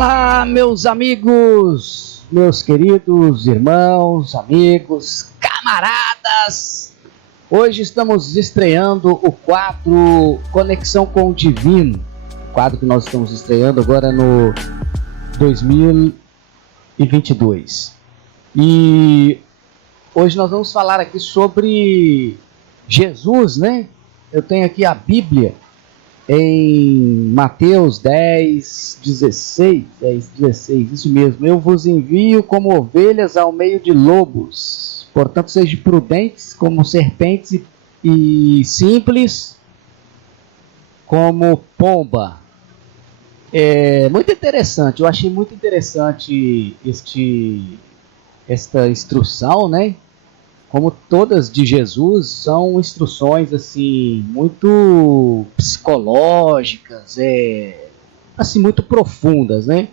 Olá, meus amigos, meus queridos irmãos, amigos, camaradas. Hoje estamos estreando o quadro Conexão com o Divino, quadro que nós estamos estreando agora no 2022. E hoje nós vamos falar aqui sobre Jesus, né? Eu tenho aqui a Bíblia em Mateus 10:16, isso mesmo. Eu vos envio como ovelhas ao meio de lobos. Portanto, sejam prudentes como serpentes e simples como pomba. É muito interessante. Eu achei muito interessante esta instrução, né? Como todas de Jesus, são instruções assim muito psicológicas, assim muito profundas, né?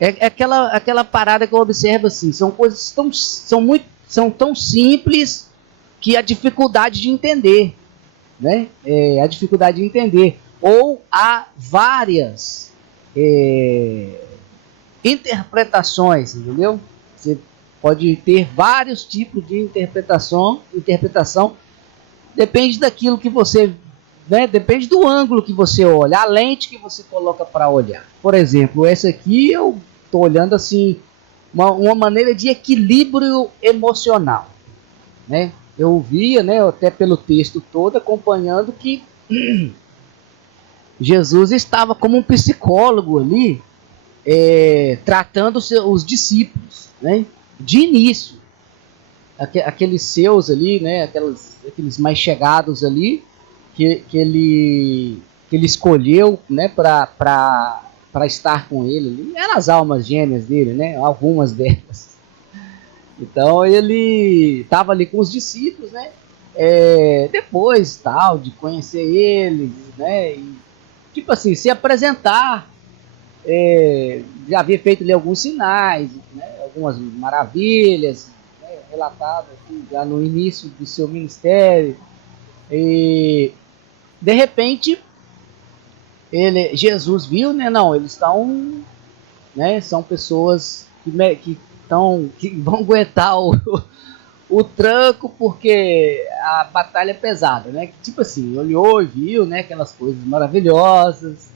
É aquela parada que eu observo assim, são coisas são tão simples que a dificuldade de entender, né? A dificuldade de entender, ou há várias interpretações, entendeu? Você pode ter vários tipos de interpretação, depende daquilo que você, né, depende do ângulo que você olha, a lente que você coloca para olhar. Por exemplo, essa aqui eu estou olhando assim, uma maneira de equilíbrio emocional, né? Eu via, né, até pelo texto todo, acompanhando que Jesus estava como um psicólogo ali, tratando os discípulos, né? De início, aqueles seus ali, né, aqueles mais chegados ali, que ele escolheu, né, para estar com ele ali, eram as almas gêmeas dele, né, algumas delas. Então ele estava ali com os discípulos, né, depois tal, de conhecer eles, né, e, tipo assim, se apresentar, já havia feito ali alguns sinais, né, algumas maravilhas, né, relatadas aqui já no início do seu ministério, e de repente Jesus viu, né, não, eles estão, né, são pessoas que vão aguentar o tranco, porque a batalha é pesada, né, tipo assim, olhou e viu, né, aquelas coisas maravilhosas,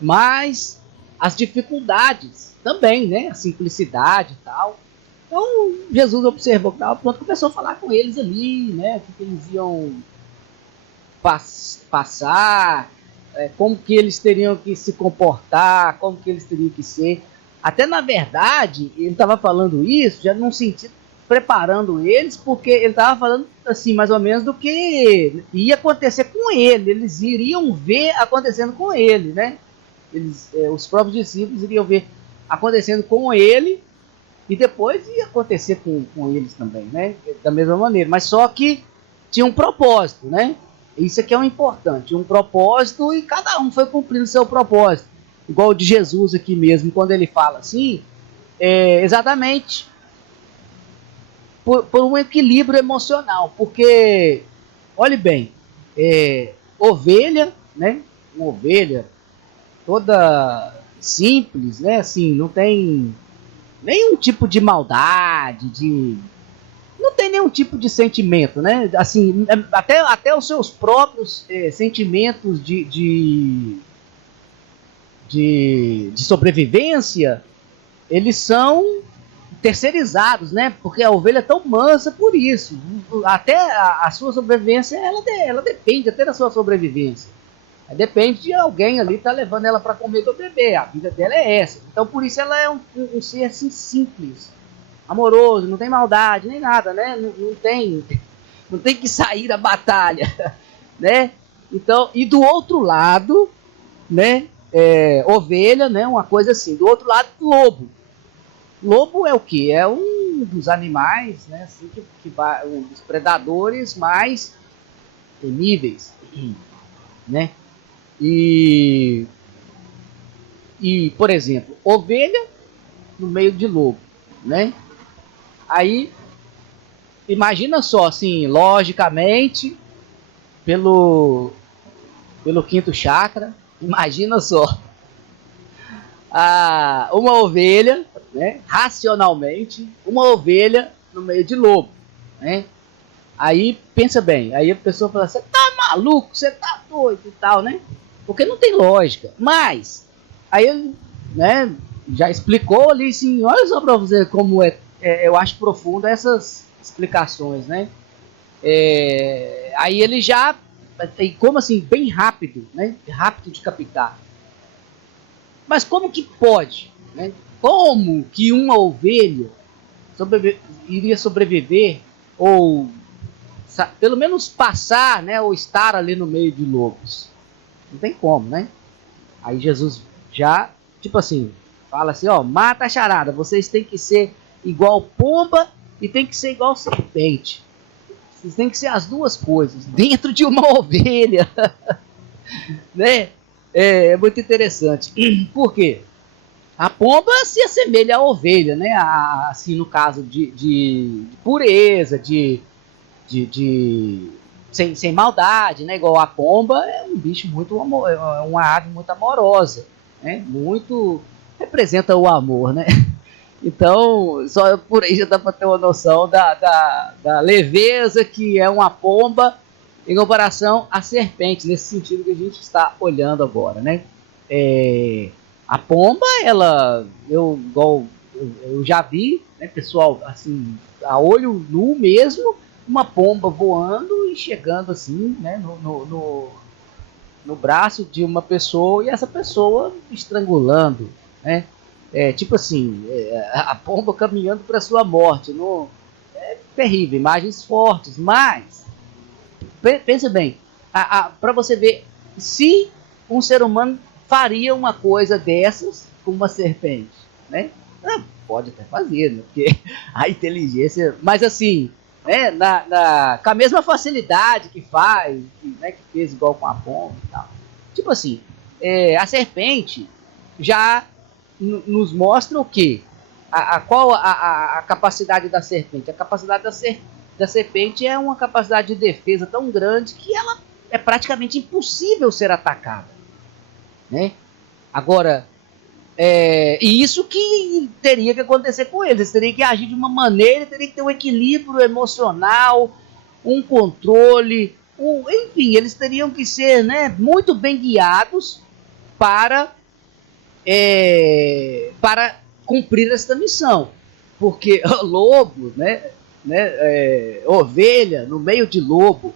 mas as dificuldades também, né? A simplicidade e tal. Então, Jesus observou que estava pronto, começou a falar com eles ali, né? O que eles iam passar, como que eles teriam que se comportar, como que eles teriam que ser. Até, na verdade, ele estava falando isso já num sentido, preparando eles, porque ele estava falando assim, mais ou menos, do que ia acontecer com ele. Eles iriam ver acontecendo com ele, né? Os próprios discípulos iriam ver acontecendo com ele, e depois ia acontecer com eles também, né? Da mesma maneira, mas só que tinha um propósito, né? Isso aqui é o importante, um propósito, e cada um foi cumprindo seu propósito, igual o de Jesus aqui mesmo, quando ele fala assim, exatamente por um equilíbrio emocional, porque, olhe bem, ovelha, né? Uma ovelha toda simples, né? Assim, não tem nenhum tipo de maldade, não tem nenhum tipo de sentimento, né? Assim, até os seus próprios sentimentos de sobrevivência, eles são terceirizados, né? Porque a ovelha é tão mansa por isso. Até a sua sobrevivência, ela depende até da sua sobrevivência. Depende de alguém ali estar levando ela para comer ou beber. A vida dela é essa. Então, por isso, ela é um ser assim simples, amoroso, não tem maldade nem nada, né? Não tem que sair da batalha, né? Então, e do outro lado, né? Ovelha, né? Uma coisa assim. Do outro lado, lobo. Lobo é o que? É um dos animais, né? Assim, um dos predadores mais temíveis, né? E, por exemplo, ovelha no meio de lobo, né? Aí, imagina só, assim, logicamente, pelo quinto chakra, imagina só, uma ovelha, né, racionalmente, uma ovelha no meio de lobo, né? Aí pensa bem, aí a pessoa fala: você tá maluco, você tá doido e tal, né? Porque não tem lógica. Mas aí ele, né, já explicou ali, assim, olha só para você como eu acho profundo essas explicações, né? Aí ele já, como assim, bem rápido, né? Rápido de captar. Mas como que pode, né? Como que uma ovelha iria sobreviver ou pelo menos passar, né, ou estar ali no meio de lobos? Não tem como, né? Aí Jesus já, tipo assim, fala assim: ó, mata a charada, vocês têm que ser igual pomba e tem que ser igual serpente. Vocês têm que ser as duas coisas dentro de uma ovelha. Né? É muito interessante. Por quê? A pomba se assemelha à ovelha, né? Assim, no caso de pureza, sem maldade, né? Igual a pomba é um bicho muito amor, é uma ave muito amorosa, né? Muito representa o amor, né? Então, só por aí já dá para ter uma noção da leveza que é uma pomba em comparação à serpente, nesse sentido que a gente está olhando agora, né? A pomba, ela, eu já vi, né, pessoal, assim, a olho nu mesmo, uma pomba voando e chegando assim, né, no braço de uma pessoa e essa pessoa estrangulando, né? Tipo assim, a pomba caminhando para sua morte. É terrível, imagens fortes, mas pensa bem, para você ver se um ser humano faria uma coisa dessas com uma serpente, né? Pode até fazer, né? Porque a inteligência, mas assim, né? Com a mesma facilidade que faz, né? Que fez igual com a pomba e tal. Tipo assim, a serpente já nos mostra o quê? Qual a capacidade da serpente? A capacidade da serpente é uma capacidade de defesa tão grande que ela é praticamente impossível ser atacada, né? Agora, e isso que teria que acontecer com eles. Eles teriam que agir de uma maneira, teria que ter um equilíbrio emocional, um controle, enfim, eles teriam que ser, né, muito bem guiados para cumprir esta missão, porque lobo, né, ovelha no meio de lobo.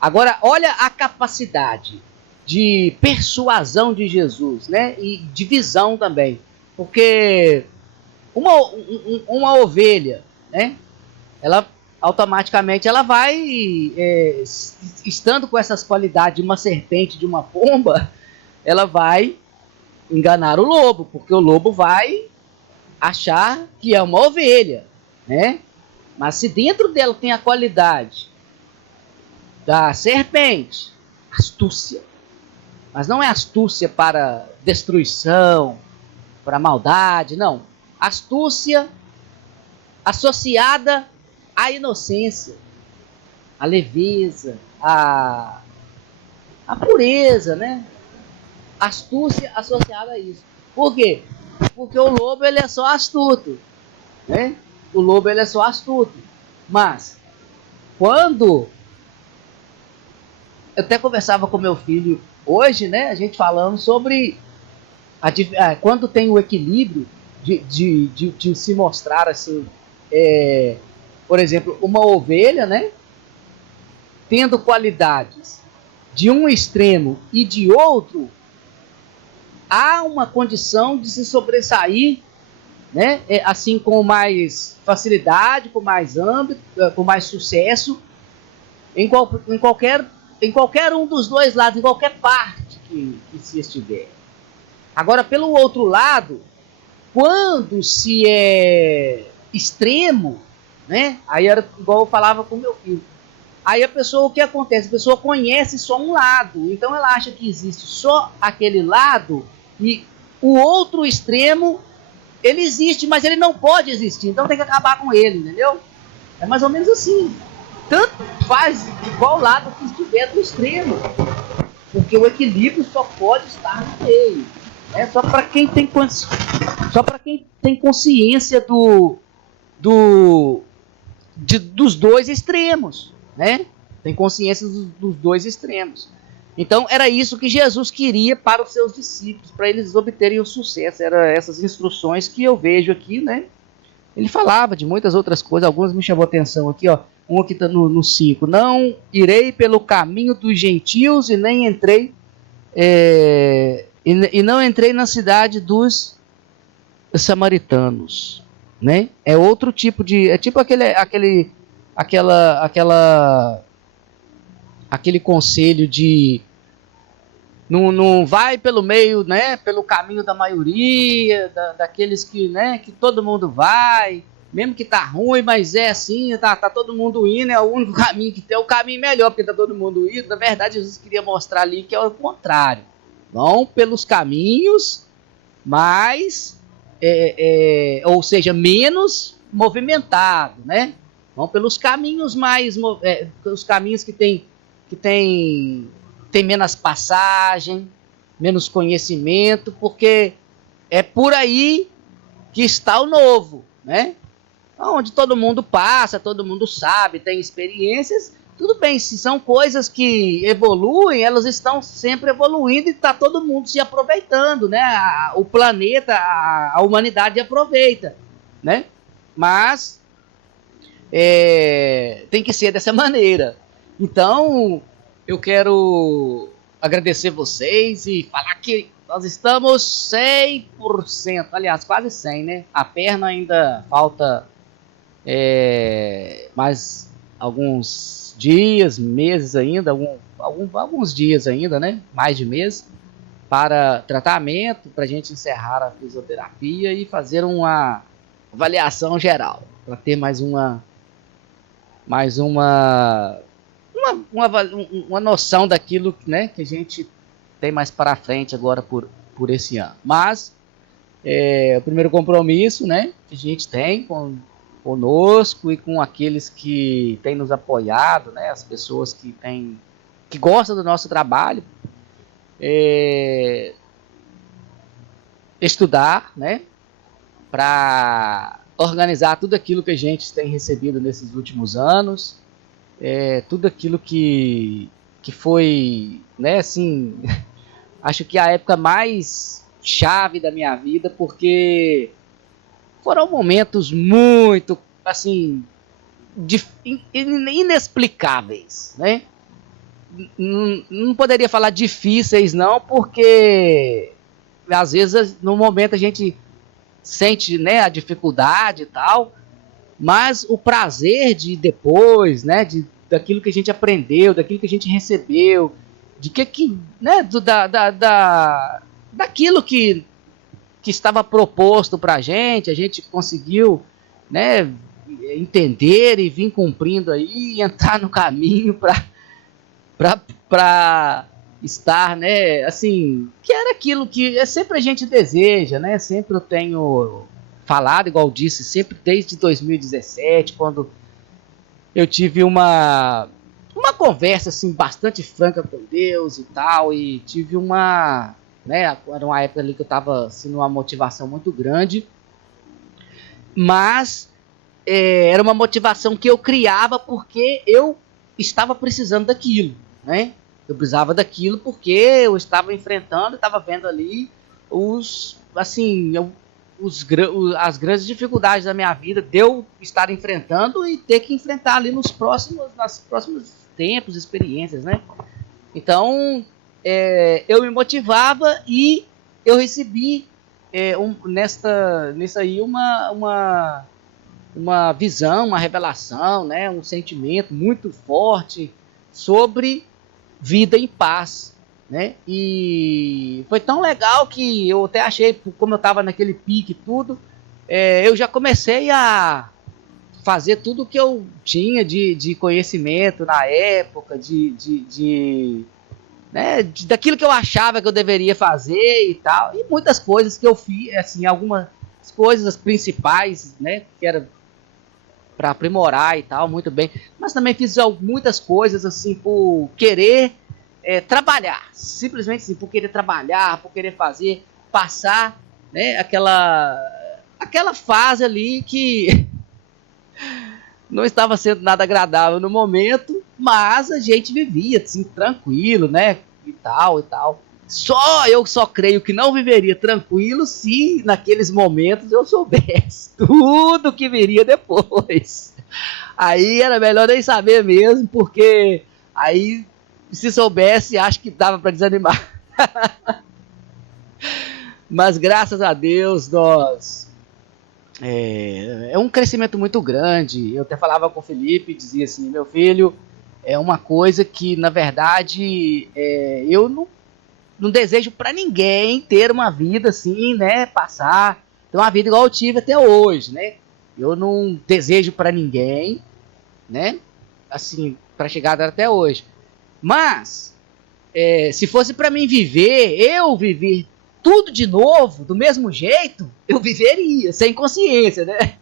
Agora, olha a capacidade de persuasão de Jesus, né, e de visão também, porque uma ovelha, né, ela automaticamente ela vai, estando com essas qualidades de uma serpente, de uma pomba, ela vai enganar o lobo, porque o lobo vai achar que é uma ovelha, né? Mas se dentro dela tem a qualidade da serpente, astúcia, mas não é astúcia para destruição, para maldade, não. Astúcia associada à inocência, à leveza, à pureza, né? Astúcia associada a isso. Por quê? Porque o lobo ele é só astuto, né? O lobo ele é só astuto. Mas quando eu até conversava com meu filho hoje, né? A gente falando sobre quando tem o equilíbrio de se mostrar assim, por exemplo, uma ovelha, né? Tendo qualidades de um extremo e de outro, há uma condição de se sobressair, né? Assim, com mais facilidade, com mais âmbito, com mais sucesso, em qualquer um dos dois lados, em qualquer parte que se estiver. Agora, pelo outro lado, quando se é extremo, né? Aí era igual eu falava com meu filho. Aí a pessoa, o que acontece? A pessoa conhece só um lado, então ela acha que existe só aquele lado e o outro extremo, ele existe, mas ele não pode existir, então tem que acabar com ele, entendeu? É mais ou menos assim. Tanto faz de qual lado que estiver do extremo, porque o equilíbrio só pode estar no meio. É só para quem tem consciência dos dois extremos, né? Tem consciência dos dois extremos. Então era isso que Jesus queria para os seus discípulos, para eles obterem o sucesso. Eram essas instruções que eu vejo aqui, né? Ele falava de muitas outras coisas, algumas me chamou a atenção aqui, ó. Um aqui está no 5. Não irei pelo caminho dos gentios e nem entrei e não entrei na cidade dos samaritanos, né? É outro tipo de, é tipo aquele conselho de não vai pelo meio, né? Pelo caminho da maioria, daqueles que, né? Que todo mundo vai, mesmo que tá ruim, mas é assim, tá todo mundo indo, é o único caminho que tem, é o caminho melhor, porque tá todo mundo indo. Na verdade, Jesus queria mostrar ali que é o contrário. Vão pelos caminhos mais, ou seja, menos movimentado, né? Vão pelos caminhos mais, os caminhos que tem menos passagem, menos conhecimento, porque é por aí que está o novo, né? Onde todo mundo passa, todo mundo sabe, tem experiências. Tudo bem, se são coisas que evoluem, elas estão sempre evoluindo e está todo mundo se aproveitando, né? O planeta, a humanidade aproveita, né? Mas tem que ser dessa maneira. Então, eu quero agradecer vocês e falar que nós estamos 100%, aliás, quase 100%, né? A perna ainda falta mais alguns dias, meses ainda, alguns dias ainda, né? Mais de mês, para tratamento, para a gente encerrar a fisioterapia e fazer uma avaliação geral, para ter mais uma noção daquilo, né, que a gente tem mais para frente agora por esse ano. Mas o primeiro compromisso, né, que a gente tem conosco e com aqueles que têm nos apoiado, né, as pessoas que gostam do nosso trabalho, estudar, né, para organizar tudo aquilo que a gente tem recebido nesses últimos anos, tudo aquilo que foi, né, assim, acho que a época mais chave da minha vida, porque foram momentos muito, assim, inexplicáveis, né? Não poderia falar difíceis, não, porque às vezes no momento a gente sente, né, a dificuldade e tal, mas o prazer de depois, né, daquilo que a gente aprendeu, daquilo que a gente recebeu, né, daquilo que estava proposto para a gente conseguiu, né, entender e vir cumprindo aí, e entrar no caminho para estar, né, assim, que era aquilo que sempre a gente deseja, né? Sempre eu tenho falado, igual disse, sempre desde 2017, quando eu tive uma conversa assim bastante franca com Deus e tal, e tive né, era uma época ali que eu estava assim, numa motivação muito grande, mas era uma motivação que eu criava porque eu estava precisando daquilo, né? Eu precisava daquilo porque eu estava enfrentando, estava vendo ali as grandes dificuldades da minha vida, de eu estar enfrentando e ter que enfrentar ali nos próximos tempos, experiências, né? Então, eu me motivava e eu recebi nisso aí uma visão, uma revelação, né? Um sentimento muito forte sobre vida em paz, né? E foi tão legal que eu até achei, como eu estava naquele pique e tudo, eu já comecei a fazer tudo que eu tinha de conhecimento na época, né, daquilo que eu achava que eu deveria fazer e tal, e muitas coisas que eu fiz, assim, algumas coisas principais, né, que era para aprimorar e tal, muito bem, mas também fiz muitas coisas assim por querer trabalhar, simplesmente assim, por querer trabalhar, por querer fazer, passar, né, aquela fase ali que não estava sendo nada agradável no momento, mas a gente vivia assim, tranquilo, né, e tal. Eu só creio que não viveria tranquilo se naqueles momentos eu soubesse tudo que viria depois. Aí era melhor nem saber mesmo, porque aí se soubesse, acho que dava para desanimar. Mas graças a Deus nós é um crescimento muito grande. Eu até falava com o Felipe, dizia assim, meu filho, é uma coisa que na verdade eu não desejo para ninguém ter uma vida assim, né, ter uma vida igual eu tive até hoje, né? Eu não desejo para ninguém, né, assim, para chegar até hoje. Mas se fosse para mim viver tudo de novo, do mesmo jeito, eu viveria, sem consciência, né?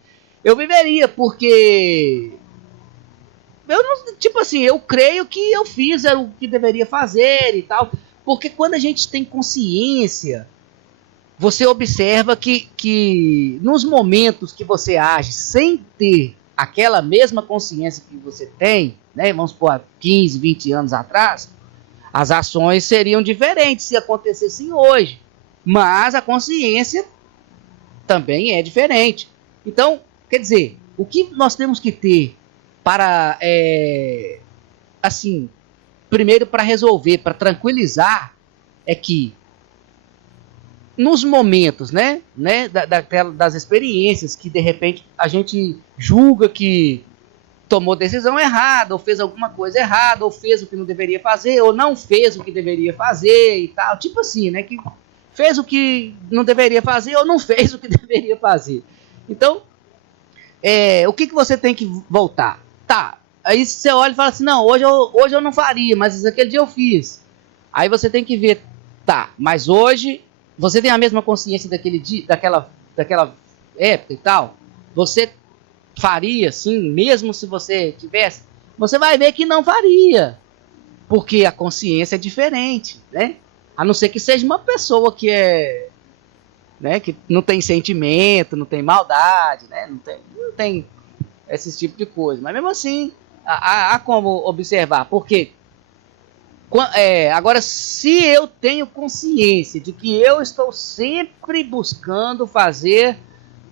Eu viveria, porque eu não, tipo assim, eu creio que eu fiz o que deveria fazer e tal. Porque quando a gente tem consciência, você observa que nos momentos que você age sem ter aquela mesma consciência que você tem, né, vamos supor, há 15, 20 anos atrás, as ações seriam diferentes se acontecessem hoje. Mas a consciência também é diferente. Então, quer dizer, o que nós temos que ter para, assim, primeiro para resolver, para tranquilizar, é que nos momentos, né, das experiências que de repente a gente julga que tomou decisão errada, ou fez alguma coisa errada, ou fez o que não deveria fazer, ou não fez o que deveria fazer e tal, tipo assim, né, que fez o que não deveria fazer ou não fez o que deveria fazer. Então, o que você tem que voltar? Tá, aí você olha e fala assim, não, hoje eu não faria, mas aquele dia eu fiz. Aí você tem que ver, tá, mas hoje você tem a mesma consciência daquele dia, daquela época e tal? Você faria, sim, mesmo se você tivesse? Você vai ver que não faria, porque a consciência é diferente, né? A não ser que seja uma pessoa que né, que não tem sentimento, não tem maldade, né? Não tem esse tipo de coisa. Mas mesmo assim, há como observar, porque agora, se eu tenho consciência de que eu estou sempre buscando fazer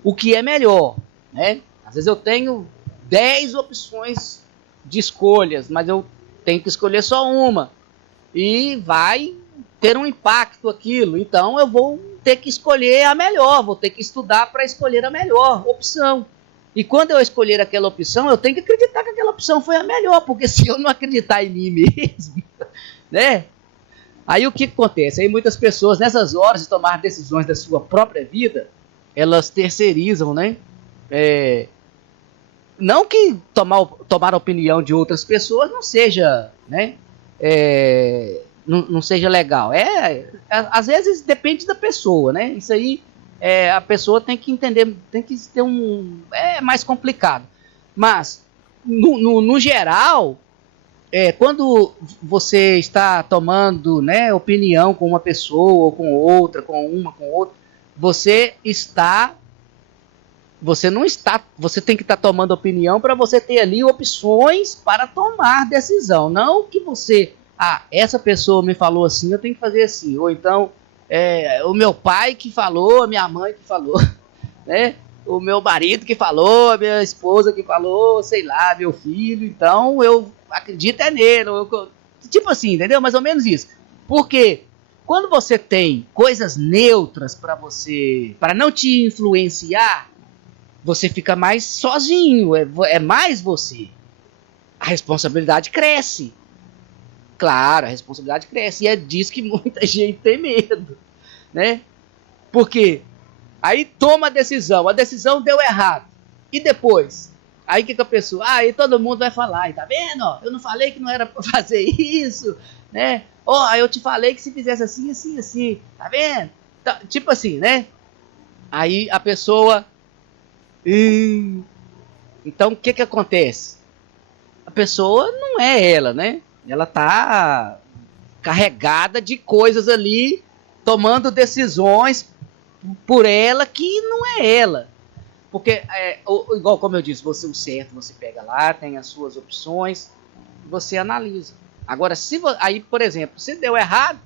o que é melhor, né? Às vezes eu tenho 10 opções de escolhas, mas eu tenho que escolher só uma. E vai ter um impacto aquilo. Então eu vou ter que escolher a melhor, vou ter que estudar para escolher a melhor opção. E quando eu escolher aquela opção, eu tenho que acreditar que aquela opção foi a melhor, porque se eu não acreditar em mim mesmo, né? Aí o que acontece? Aí muitas pessoas, nessas horas de tomar decisões da sua própria vida, elas terceirizam, né? Não que tomar a opinião de outras pessoas não seja, né? Não seja legal. Às vezes depende da pessoa, né? Isso aí a pessoa tem que entender, tem que ter mais complicado. Mas, no geral, quando você está tomando, né, opinião com uma pessoa, ou com outra, com outra, você não está, você tem que estar tomando opinião para você ter ali opções para tomar decisão. Não que você, essa pessoa me falou assim, eu tenho que fazer assim. Ou então, o meu pai que falou, a minha mãe que falou, né? O meu marido que falou, a minha esposa que falou, sei lá, meu filho, então eu acredito nele. Tipo assim, entendeu? Mais ou menos isso. Porque quando você tem coisas neutras para você, para não te influenciar, você fica mais sozinho, é mais você. A responsabilidade cresce. Claro, a responsabilidade cresce. E é disso que muita gente tem medo, né? Porque aí toma a decisão deu errado. E depois? Aí o que a pessoa... aí todo mundo vai falar, tá vendo? Eu não falei que não era pra fazer isso, né? Eu te falei que se fizesse assim, assim, assim, tá vendo? Tipo assim, né? Aí a pessoa... Então o que acontece? A pessoa não é ela, né? Ela tá carregada de coisas ali, tomando decisões por ela que não é ela. Porque, igual como eu disse, você o certo, você pega lá, tem as suas opções, você analisa. Agora, aí, por exemplo, se deu errado,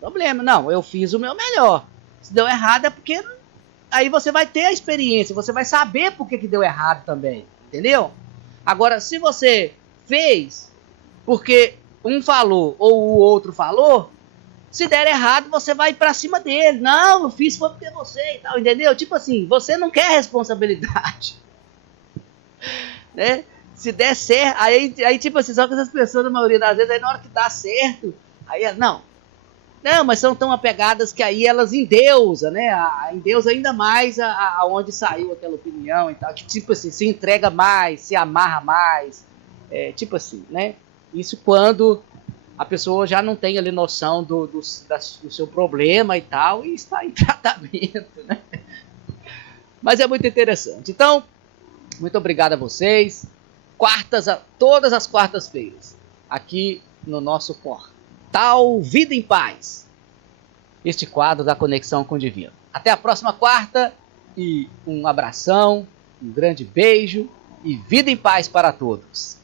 problema. Não, eu fiz o meu melhor. Se deu errado é porque aí você vai ter a experiência, você vai saber por que deu errado também, entendeu? Agora, se você fez porque um falou ou o outro falou, se der errado, você vai pra cima dele. Não, eu fiz foi porque você e tal, entendeu? Tipo assim, você não quer responsabilidade. Né? Se der certo, aí tipo assim, só que essas pessoas, na maioria das vezes, aí na hora que dá certo, aí não, mas são tão apegadas que aí elas endeusam, né? Endeusa ainda mais aonde saiu aquela opinião e tal, que tipo assim, se entrega mais, se amarra mais, tipo assim, né? Isso quando a pessoa já não tem ali noção do seu problema e tal, e está em tratamento, né? Mas é muito interessante. Então, muito obrigado a vocês. Todas as quartas-feiras, aqui no nosso portal Vida em Paz. Este quadro da Conexão com o Divino. Até a próxima quarta e um abração, um grande beijo e vida em paz para todos.